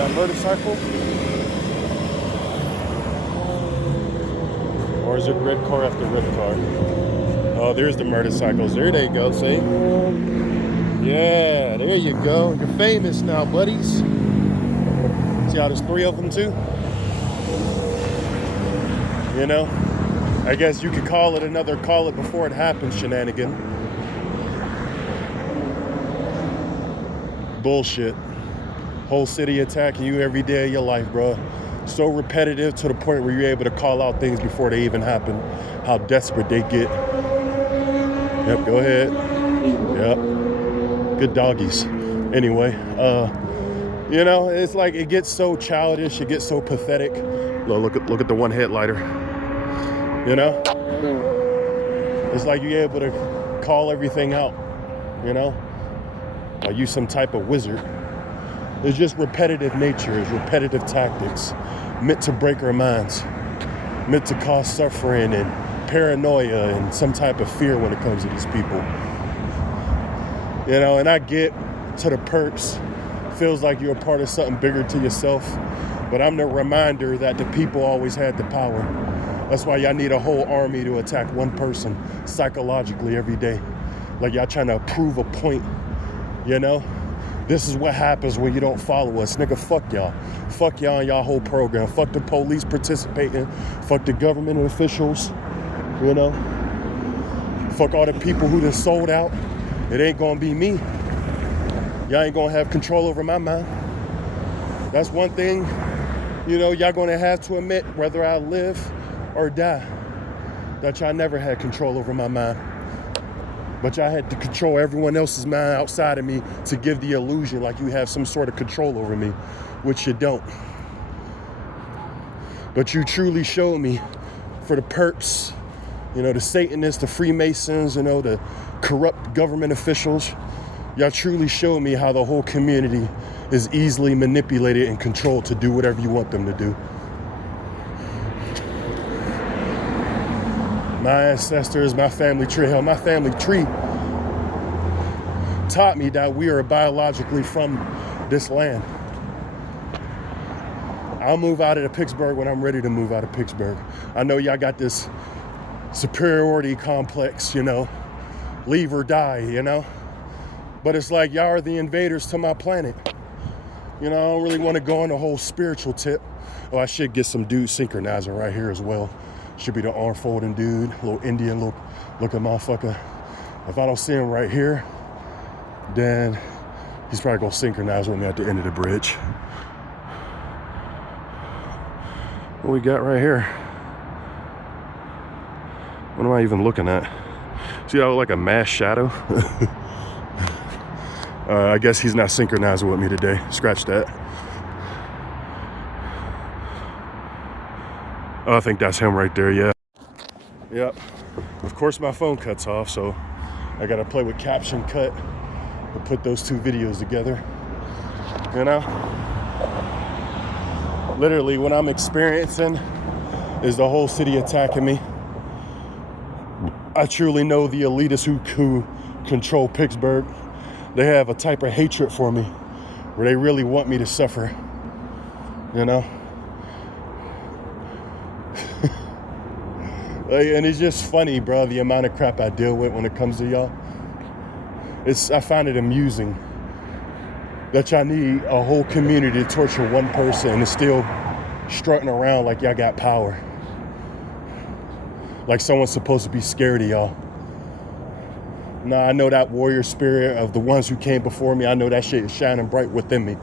that motorcycle? Or is it red car after red car? Oh, there's the motorcycles. There they go, see? Yeah, there you go. You're famous now, buddies. See how there's 3 of them too? You know? I guess you could call it another call it before it happens shenanigan. Bullshit. Whole city attacking you every day of your life, bro. So repetitive to the point where you're able to call out things before they even happen. How desperate they get. Yep, go ahead. Yep. Good doggies. Anyway, you know, it's like it gets so childish, it gets so pathetic. Look at the one headlighter. You know? It's like you're able to call everything out, you know? Like you some type of wizard. It's just repetitive nature, it's repetitive tactics, meant to break our minds, meant to cause suffering and paranoia and some type of fear when it comes to these people. You know, and I get to the perps, feels like you're a part of something bigger to yourself, but I'm the reminder that the people always had the power. That's why y'all need a whole army to attack one person psychologically every day. Like y'all trying to prove a point, you know? This is what happens when you don't follow us. Nigga, fuck y'all. Fuck y'all and y'all whole program. Fuck the police participating. Fuck the government officials, you know? Fuck all the people who done sold out. It ain't gonna be me. Y'all ain't gonna have control over my mind. That's one thing, you know, y'all gonna have to admit, whether I live or die, that y'all never had control over my mind. But y'all had to control everyone else's mind outside of me to give the illusion like you have some sort of control over me, which you don't. But you truly showed me, for the perps, you know, the Satanists, the Freemasons, you know, the corrupt government officials, y'all truly showed me how the whole community is easily manipulated and controlled to do whatever you want them to do. My ancestors, my family tree, hell, my family tree taught me that we are biologically from this land. I'll move out of Pittsburgh when I'm ready to move out of Pittsburgh. I know y'all got this superiority complex, you know, leave or die, you know? But it's like y'all are the invaders to my planet. You know, I don't really want to go on the whole spiritual tip. Oh, I should get some dude synchronizer right here as well. Should be the arm folding dude, little Indian looking motherfucker. If I don't see him right here, then he's probably gonna synchronize with me at the end of the bridge. What we got right here? What am I even looking at? See, I look like a mass shadow. I guess he's not synchronizing with me today. Scratch that. Oh, I think that's him right there, yeah. Yep. Of course my phone cuts off, so I gotta play with caption cut to put those 2 videos together. You know? Literally, what I'm experiencing is the whole city attacking me. I truly know the elitists who control Pittsburgh. They have a type of hatred for me where they really want me to suffer. You know? And it's just funny, bro, the amount of crap I deal with when it comes to y'all. I find it amusing that y'all need a whole community to torture one person and still strutting around like y'all got power. Like someone's supposed to be scared of y'all. Nah, I know that warrior spirit of the ones who came before me. I know that shit is shining bright within me.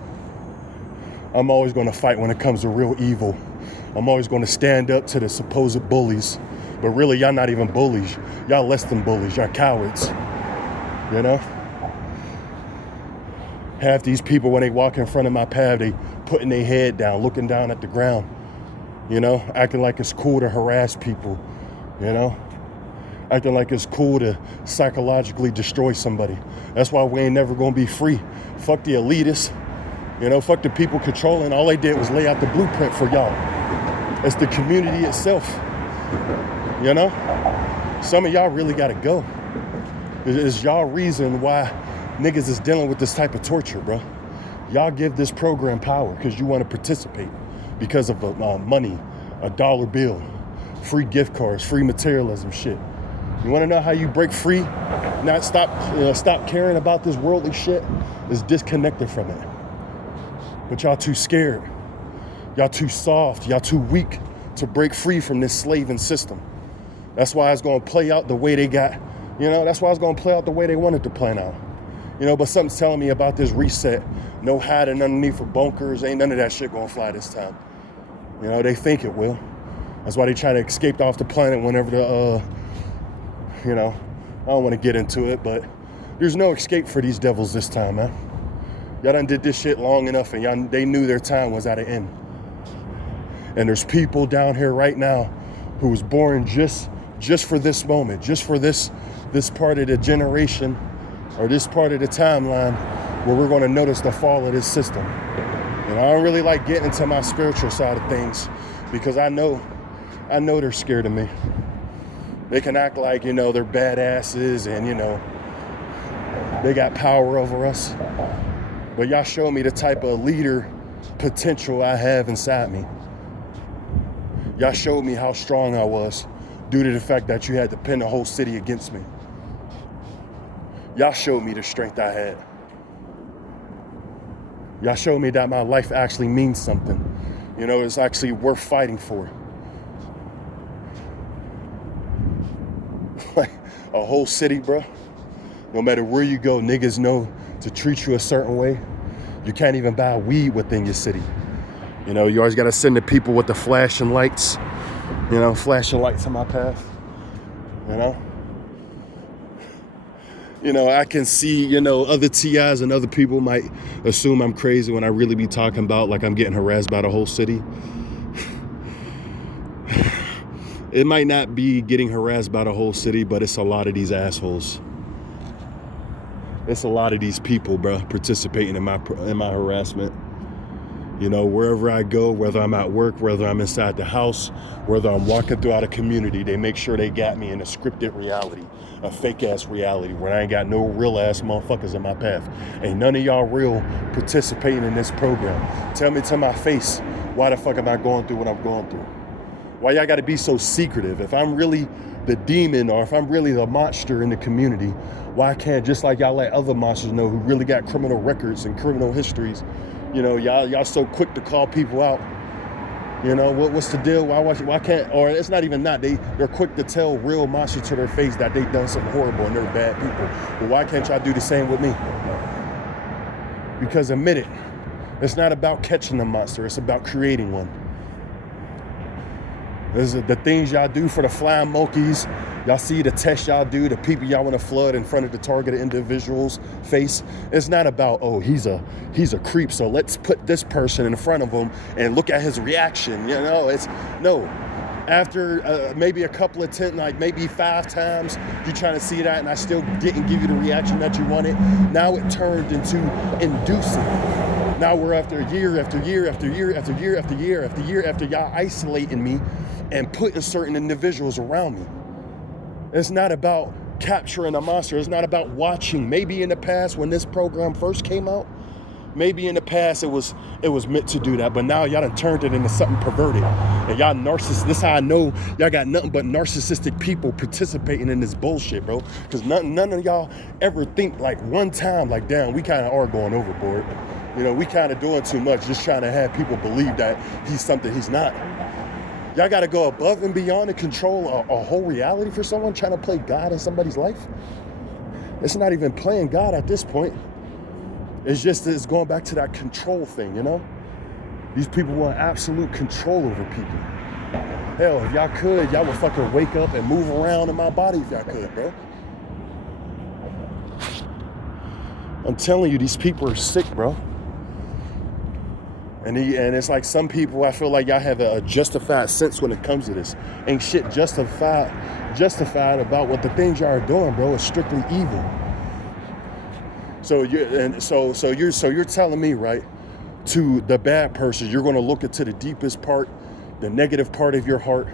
I'm always going to fight when it comes to real evil. I'm always going to stand up to the supposed bullies. But really, y'all not even bullies. Y'all less than bullies. Y'all cowards. You know? Half these people, when they walk in front of my path, they putting their head down, looking down at the ground. You know? Acting like it's cool to harass people. You know? Acting like it's cool to psychologically destroy somebody. That's why we ain't never going to be free. Fuck the elitists. You know? Fuck the people controlling. All they did was lay out the blueprint for y'all. It's the community itself. You know? Some of y'all really gotta go. It's y'all reason why niggas is dealing with this type of torture, bro. Y'all give this program power because you want to participate because of money, a dollar bill, free gift cards, free materialism shit. You want to know how you break free? Not stop caring about this worldly shit? Is disconnected from it. But y'all too scared. Y'all too soft. Y'all too weak to break free from this slaving system. That's why it's going to play out the way they got. That's why it's going to play out the way they wanted to play out. But something's telling me about this reset. No hiding underneath for bunkers. Ain't none of that shit going to fly this time. They think it will. That's why they try to escape off the planet whenever I don't want to get into it, but there's no escape for these devils this time, man. Y'all done did this shit long enough, and they knew their time was at an end. And there's people down here right now who was born just for this moment, just for this part of the generation or this part of the timeline where we're going to notice the fall of this system. I don't really like getting into my spiritual side of things because I know they're scared of me. They can act like, they're badasses and, they got power over us. But y'all show me the type of leader potential I have inside me. Y'all showed me how strong I was due to the fact that you had to pin the whole city against me. Y'all showed me the strength I had. Y'all showed me that my life actually means something. It's actually worth fighting for. Like a whole city, bro. No matter where you go, niggas know to treat you a certain way. You can't even buy weed within your city. You always got to send the people with the flashing lights. Flashing lights on my path. I can see, other TIs and other people might assume I'm crazy when I really be talking about like I'm getting harassed by the whole city. It might not be getting harassed by the whole city, but it's a lot of these assholes. It's a lot of these people, bro, participating in my harassment. Wherever I go, whether I'm at work, whether I'm inside the house, whether I'm walking throughout a community, they make sure they got me in a scripted reality, a fake-ass reality where I ain't got no real-ass motherfuckers in my path. Ain't none of y'all real participating in this program. Tell me to my face, why the fuck am I going through what I'm going through? Why y'all gotta be so secretive? If I'm really the demon or if I'm really the monster in the community, why can't, just like y'all let other monsters know who really got criminal records and criminal histories, y'all so quick to call people out. What's the deal? Why can't, or it's not even that, they're quick to tell real monsters to their face that they've done something horrible and they're bad people. But why can't y'all do the same with me? Because admit it, it's not about catching the monster, it's about creating one. This is the things y'all do for the flying monkeys. Y'all see the tests y'all do, the people y'all want to flood in front of the targeted individual's face. It's not about, oh, he's a creep, so let's put this person in front of him and look at his reaction. It's no. After maybe a couple of like maybe 5 times, you're trying to see that, and I still didn't give you the reaction that you wanted. Now it turned into inducing. Now we're after year after year after year after year after year after year after y'all isolating me and putting certain individuals around me. It's not about capturing a monster. It's not about watching. Maybe in the past when this program first came out, maybe in the past it was meant to do that, but now y'all done turned it into something perverted. And y'all narcissists, this is how I know y'all got nothing but narcissistic people participating in this bullshit, bro. Because none of y'all ever think like one time, like, damn, we kind of are going overboard. We kind of doing too much, just trying to have people believe that he's something he's not. Y'all got to go above and beyond and control a whole reality for someone trying to play God in somebody's life. It's not even playing God at this point. It's going back to that control thing, These people want absolute control over people. Hell, if y'all could, y'all would fucking wake up and move around in my body if y'all could, bro. I'm telling you, these people are sick, bro. And it's like some people, I feel like y'all have a justified sense when it comes to this. Ain't shit justified about what the things y'all are doing, bro. It's strictly evil. So you're telling me, right, to the bad person, you're going to look into the deepest part, the negative part of your heart.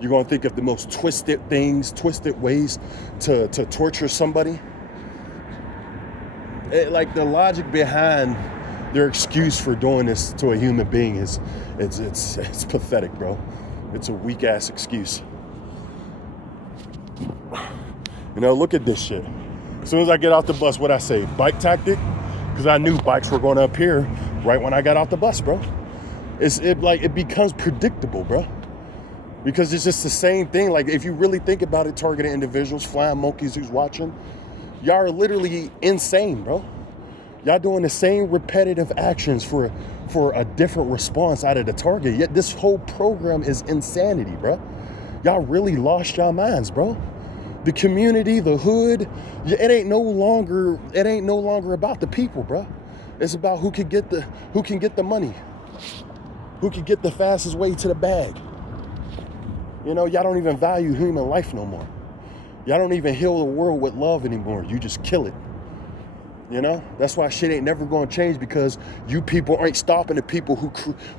You're going to think of the most twisted things, twisted ways to torture somebody. Like the logic behind Their excuse for doing this to a human being is it's pathetic, bro. It's a weak ass excuse. You know, look at this shit. As soon as I get off the bus, what I say? Bike tactic? Because I knew bikes were going to appear right when I got off the bus, bro. It becomes predictable, bro. Because it's just the same thing. Like, if you really think about it, targeted individuals, flying monkeys who's watching, y'all are literally insane, bro. Y'all doing the same repetitive actions for a different response out of the target. Yet this whole program is insanity, bro. Y'all really lost y'all minds, bro. The community, the hood, it ain't no longer about the people, bro. It's about who can get the money, who can get the fastest way to the bag. You know, y'all don't even value human life no more. Y'all don't even heal the world with love anymore. You just kill it. You know, that's why shit ain't never going to change, because you people aren't stopping the people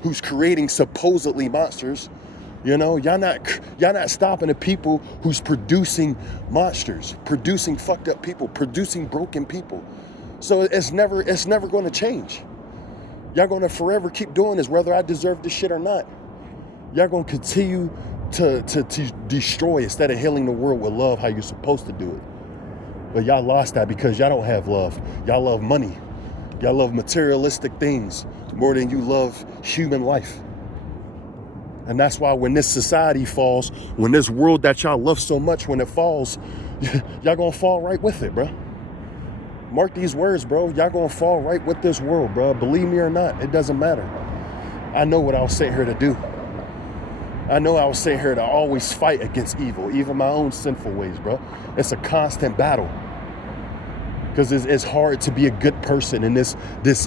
who's creating supposedly monsters. You know, y'all not stopping the people who's producing monsters, producing fucked up people, producing broken people. So it's never going to change. Y'all going to forever keep doing this, whether I deserve this shit or not. Y'all going to continue to destroy instead of healing the world with love, how you're supposed to do it. But y'all lost that because y'all don't have love. Y'all love money. Y'all love materialistic things more than you love human life. And that's why when this society falls, when this world that y'all love so much, when it falls, y'all gonna fall right with it, bro. Mark these words, bro. Y'all gonna fall right with this world, bro. Believe me or not, it doesn't matter. I know what I was sent here to do. I know I was sent here to always fight against evil, even my own sinful ways, bro. It's a constant battle. Because it's hard to be a good person in this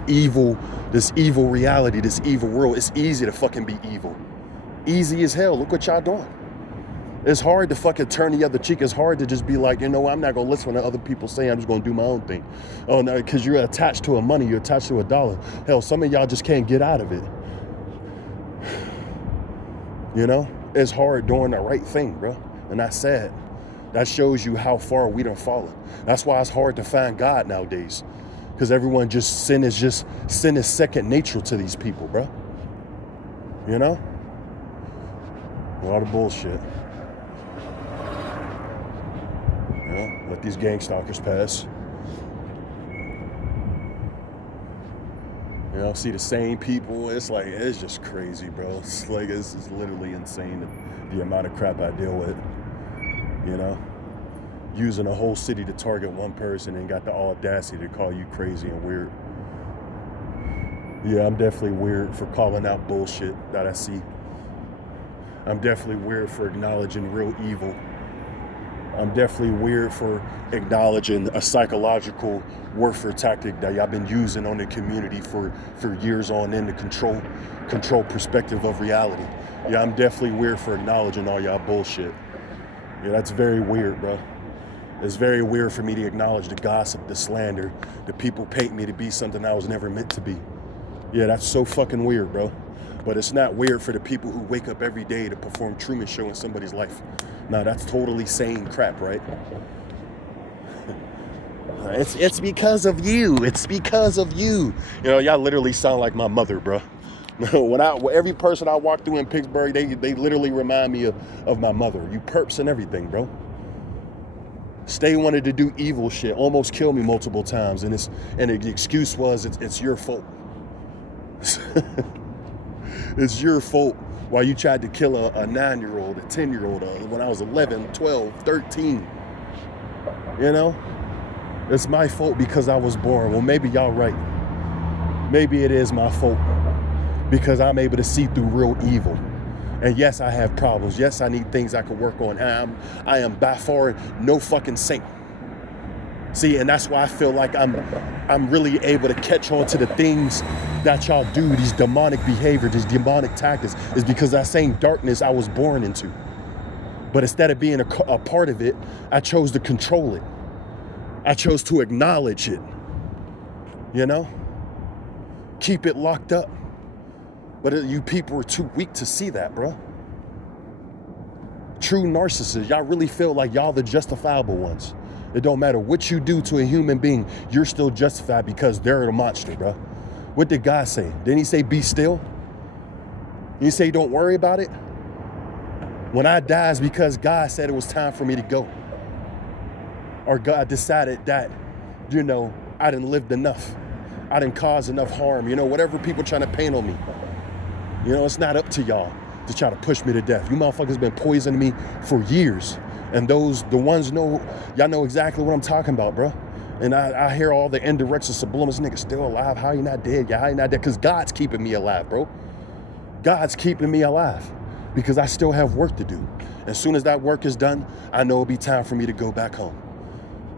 evil reality, this evil world. It's easy to fucking be evil. Easy as hell. Look what y'all doing. It's hard to fucking turn the other cheek. It's hard to just be like, you know, I'm not gonna listen to other people say. I'm just gonna do my own thing. Oh no, because you're attached to a money, you're attached to a dollar. Hell, some of y'all just can't get out of it. You know, it's hard doing the right thing, bro, and that's sad. That shows you how far we done fallen. That's why it's hard to find God nowadays, because everyone sin is second nature to these people, bro. You know. A lot of bullshit. You know, let these gang stalkers pass. You know, see the same people. It's just crazy, bro. It's literally insane, the amount of crap I deal with. You know, using a whole city to target one person and got the audacity to call you crazy and weird. Yeah, I'm definitely weird for calling out bullshit that I see. I'm definitely weird for acknowledging real evil. I'm definitely weird for acknowledging a psychological warfare tactic that y'all been using on the community for years on end to control perspective of reality. Yeah, I'm definitely weird for acknowledging all y'all bullshit. Yeah, that's very weird, bro. It's very weird for me to acknowledge the gossip, the slander, the people paint me to be something I was never meant to be. Yeah, that's so fucking weird, bro. But it's not weird for the people who wake up every day to perform Truman Show in somebody's life. Now, that's totally sane crap, right? It's because of you. It's because of you. You know, y'all literally sound like my mother, bro. Every person I walk through in Pittsburgh, they literally remind me of my mother. You perps and everything, bro. Stay wanted to do evil shit, almost kill me multiple times, and the excuse was it's your fault. It's your fault while you tried to kill a 9-year-old, a 10-year-old, when I was 11, 12, 13. You know? It's my fault because I was born. Well, maybe y'all right. Maybe it is my fault because I'm able to see through real evil. And yes, I have problems. Yes, I need things I can work on. I am by far no fucking saint. See, and that's why I feel like I'm really able to catch on to the things that y'all do, these demonic behavior, these demonic tactics, is because that same darkness I was born into. But instead of being a part of it, I chose to control it. I chose to acknowledge it. You know? Keep it locked up. But you people are too weak to see that, bro. True narcissists, y'all really feel like y'all the justifiable ones. It don't matter what you do to a human being, you're still justified because they're a monster, bro. What did God say? Didn't he say be still? Didn't he say don't worry about it? When I die, it's because God said it was time for me to go. Or God decided that, I didn't live enough. I didn't cause enough harm. Whatever people trying to paint on me. It's not up to y'all to try to push me to death. You motherfuckers been poisoning me for years. And the ones y'all know exactly what I'm talking about, bro. And I hear all the indirects and subliminals, nigga still alive. How you not dead? Yeah, how you not dead? Because God's keeping me alive, bro. God's keeping me alive because I still have work to do. As soon as that work is done, I know it'll be time for me to go back home.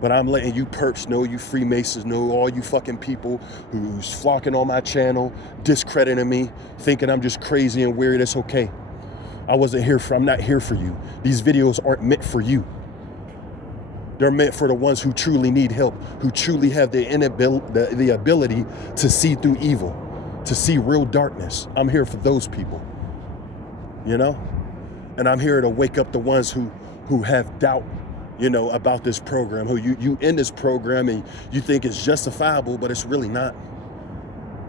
But I'm letting you perps know, you Freemasons know, all you fucking people who's flocking on my channel, discrediting me, thinking I'm just crazy and weird. It's okay. I'm not here for you. These videos aren't meant for you. They're meant for the ones who truly need help, who truly have the ability to see through evil, to see real darkness. I'm here for those people, And I'm here to wake up the ones who have doubt, about this program, who you in this program and you think it's justifiable, but it's really not.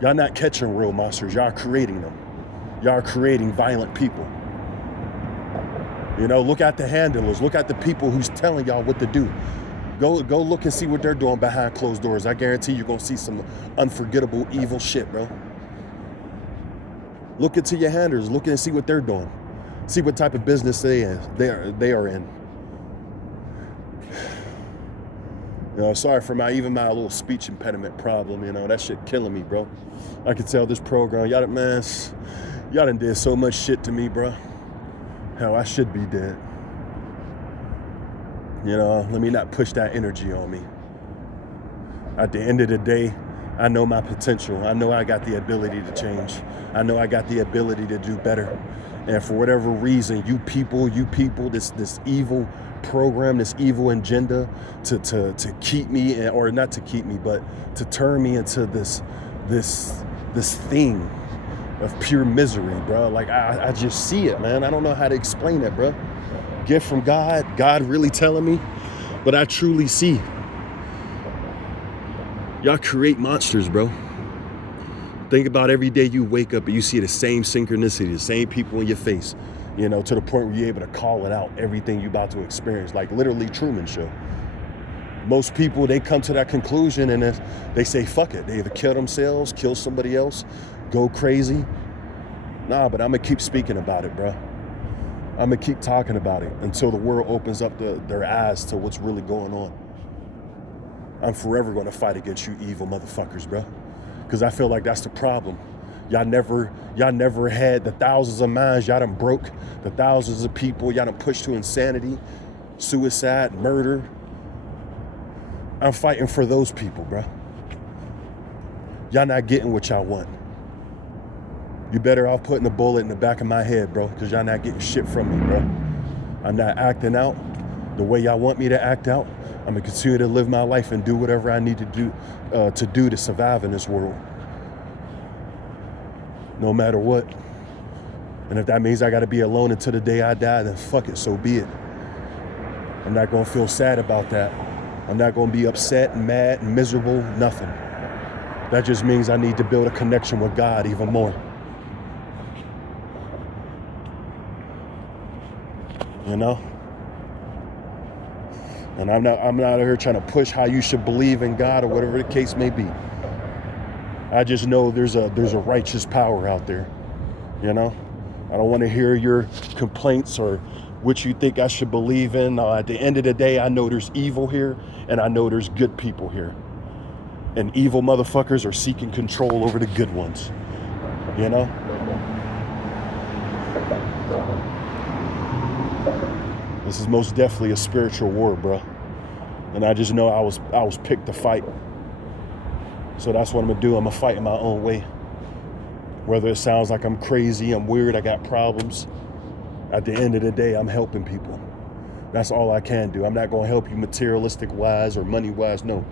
Y'all not catching real monsters. Y'all creating them. Y'all are creating violent people. Look at the handlers. Look at the people who's telling y'all what to do. Go look and see what they're doing behind closed doors. I guarantee you're going to see some unforgettable evil shit, bro. Look into your handlers. Look and see what they're doing. See what type of business they are in. Sorry for my little speech impediment problem. That shit killing me, bro. I can tell this program, y'all done did so much shit to me, bro. Hell, I should be dead. Let me not push that energy on me. At the end of the day, I know my potential. I know I got the ability to change. I know I got the ability to do better. And for whatever reason, you people, this evil program, this evil agenda to keep me, or not to keep me, but to turn me into this thing of pure misery, bro. Like, I just see it, man. I don't know how to explain it, bro. Gift from God really telling me, but I truly see. Y'all create monsters, bro. Think about every day you wake up and you see the same synchronicity, the same people in your face, to the point where you're able to call it out, everything you're about to experience, like literally Truman Show. Most people, they come to that conclusion and they say, fuck it. They either kill themselves, kill somebody else, go crazy. Nah, but I'm going to keep speaking about it, bro. I'm going to keep talking about it until the world opens up their eyes to what's really going on. I'm forever going to fight against you evil motherfuckers, bro. Because I feel like that's the problem. Y'all never had the thousands of minds y'all done broke, the thousands of people y'all done pushed to insanity, suicide, murder. I'm fighting for those people, bro. Y'all not getting what y'all want. You better off putting a bullet in the back of my head, bro, because y'all not getting shit from me, bro. I'm not acting out the way y'all want me to act out. I'm gonna continue to live my life and do whatever I need to do to survive in this world. No matter what. And if that means I gotta be alone until the day I die, then fuck it, so be it. I'm not gonna feel sad about that. I'm not gonna be upset and mad and miserable, nothing. That just means I need to build a connection with God even more. And I'm not out here trying to push how you should believe in God or whatever the case may be. I just know there's a righteous power out there. I don't want to hear your complaints or what you think I should believe in. At the end of the day, I know there's evil here and I know there's good people here. And evil motherfuckers are seeking control over the good ones. This is most definitely a spiritual war, bro. And I just know I was picked to fight. So that's what I'm gonna do. I'm gonna fight in my own way. Whether it sounds like I'm crazy, I'm weird, I got problems. At the end of the day, I'm helping people. That's all I can do. I'm not gonna help you materialistic wise or money wise, no.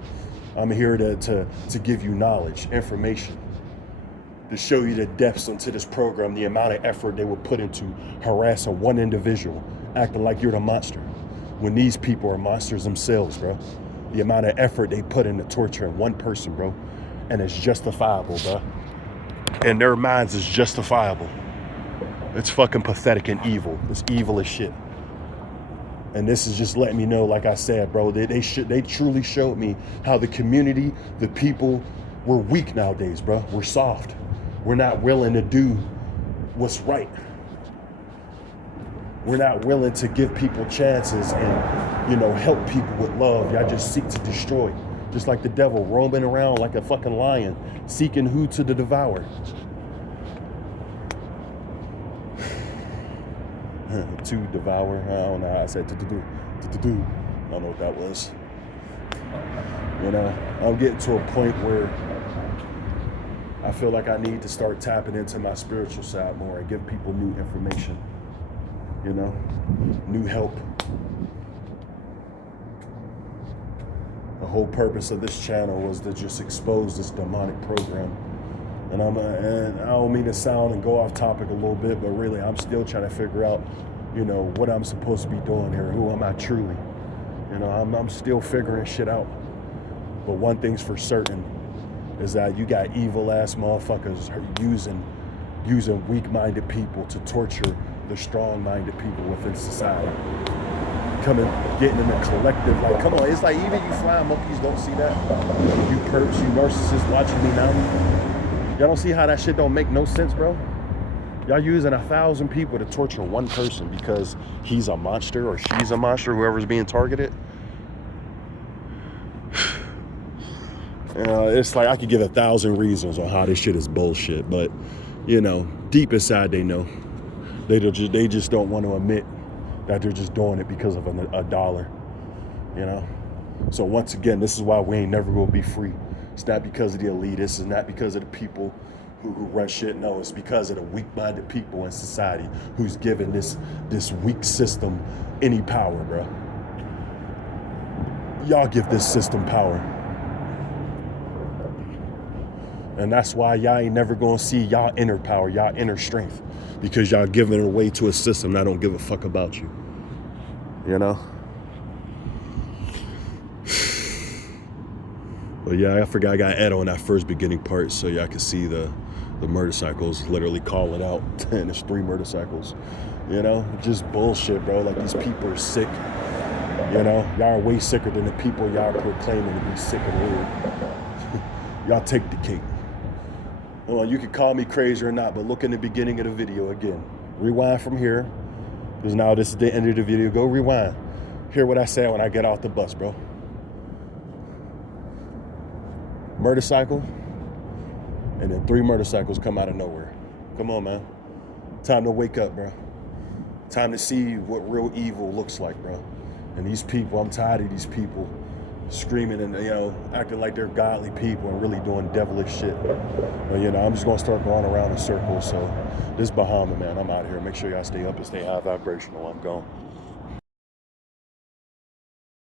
I'm here to give you knowledge, information, to show you the depths into this program, the amount of effort they would put into harassing one individual, acting like you're the monster, when these people are monsters themselves, bro. The amount of effort they put into torturing one person, bro, and it's justifiable, bro. in their minds is justifiable. It's fucking pathetic and evil. It's evil as shit. And this is just letting me know, like I said, bro, they truly showed me how the community, the people, we're weak nowadays, bro. We're soft. We're not willing to do what's right. We're not willing to give people chances and, help people with love. Y'all just seek to destroy. Just like the devil roaming around like a fucking lion, seeking who to devour. To devour. I don't know how I said to do. I don't know what that was. I'm getting to a point where I feel like I need to start tapping into my spiritual side more and give people new information. New help. The whole purpose of this channel was to just expose this demonic program. And I don't mean to sound and go off topic a little bit, but really I'm still trying to figure out, what I'm supposed to be doing here. Who am I truly? I'm still figuring shit out. But one thing's for certain is that you got evil ass motherfuckers using weak-minded people to torture the strong-minded people within society. Getting in a collective, like, come on, it's like even you flying monkeys don't see that. You perps, you narcissists watching me now. Y'all don't see how that shit don't make no sense, bro? Y'all using 1,000 people to torture one person because he's a monster or she's a monster, whoever's being targeted. It's like I could give 1,000 reasons on how this shit is bullshit, but deep inside they know. They just don't want to admit that they're just doing it because of a dollar, So once again, this is why we ain't never gonna be free. It's not because of the elitists, it's not because of the people who run shit. No, it's because of the weak-minded people in society who's giving this weak system any power, bro. Y'all give this system power. And that's why y'all ain't never gonna see y'all inner power, y'all inner strength. Because y'all giving it away to a system that don't give a fuck about you. But yeah, I forgot I got Ed on that first beginning part so y'all can see the motorcycles literally calling out. And it's 3 motorcycles. Just bullshit, bro. Like, these people are sick. Y'all are way sicker than the people y'all are proclaiming to be sick and weird. Y'all take the cake. Well, you can call me crazy or not, but look in the beginning of the video again. Rewind from here, because now this is the end of the video. Go rewind. Hear what I said when I get off the bus, bro. Motorcycle, and then 3 motorcycles come out of nowhere. Come on, man. Time to wake up, bro. Time to see what real evil looks like, bro. And these people, I'm tired of these people screaming and acting like they're godly people and really doing devilish shit. But I'm just gonna start going around in circles. So this is Bahama, man. I'm out here. Make sure y'all stay up and stay high vibrational. I'm gone.